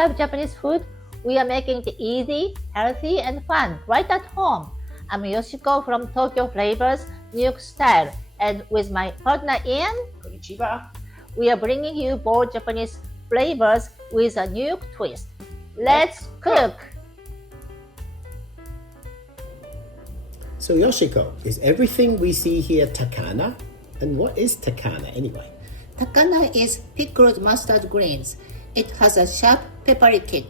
love Japanese food? We are making it easy, healthy, and fun right at home. I'm Yoshiko from Tokyo Flavors, New York Style, and with my partner Ian, Konnichiwa. we are bringing you bold Japanese flavors with a New York twist. Let's cook! So Yoshiko, is everything we see here Takana? And what is Takana anyway? Takana is pickled mustard greens. It has a sharp, peppery kick.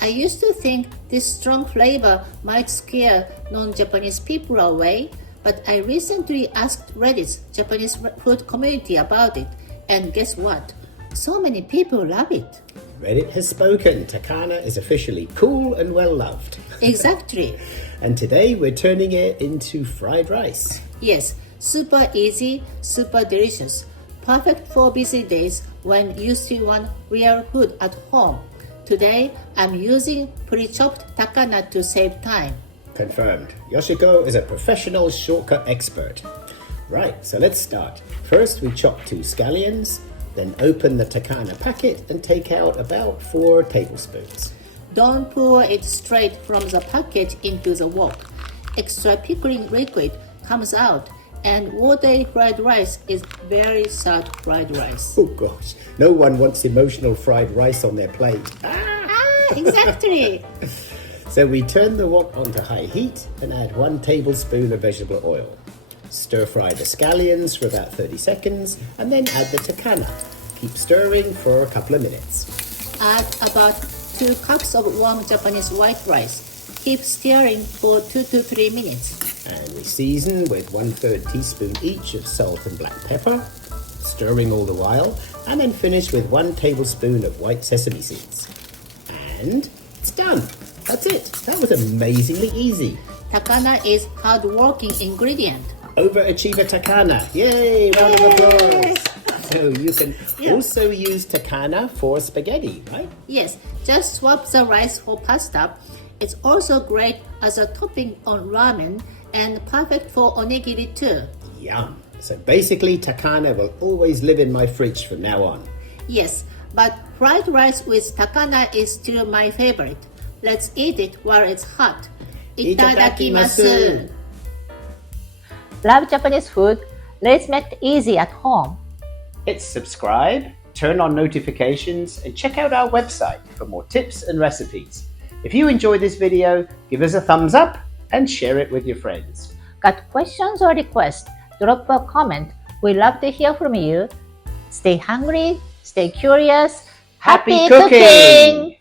I used to think this strong flavor might scare non-Japanese people away, but I recently asked Reddit's Japanese food community about it, and guess what? So many people love it. Reddit has spoken. Takana is officially cool and well loved. Exactly. And today we're turning it into fried rice. Yes, super easy, super delicious. Perfect for busy days when you still want real food at home. Today, I'm using pre-chopped takana to save time. Confirmed. Yoshiko is a professional shortcut expert. Right, so let's start. First we chop 2 scallions, then open the takana packet and take out about 4 tablespoons. Don't pour it straight from the packet into the wok. Extra pickling liquid comes out, and watery fried rice is very sad fried rice. Oh gosh, no one wants emotional fried rice on their plate. Exactly. So we turn the wok onto high heat and add 1 tablespoon of vegetable oil. Stir fry the scallions for about 30 seconds and then add the takana. Keep stirring for a couple of minutes. Add about 2 cups of warm Japanese white rice. Keep stirring for 2 to 3 minutes. And we season with 1/3 teaspoon each of salt and black pepper, stirring all the while, and then finish with 1 tablespoon of white sesame seeds. And it's done. That's it. That was amazingly easy. Takana is hard-working ingredient. Overachiever Takana. Yay! Round of applause. So you can also use Takana for spaghetti, right? Yes, just swap the rice for pasta. It's also great as a topping on ramen and perfect for onigiri too. Yum. So basically Takana will always live in my fridge from now on. Yes, but fried rice with takana is still my favorite. Let's eat it while it's hot. Itadakimasu! Love Japanese food? Let's make it easy at home. Hit subscribe, turn on notifications, and check out our website for more tips and recipes. If you enjoyed this video, give us a thumbs up and share it with your friends. Got questions or requests? Drop a comment. We love to hear from you. Stay hungry, stay curious. Happy cooking!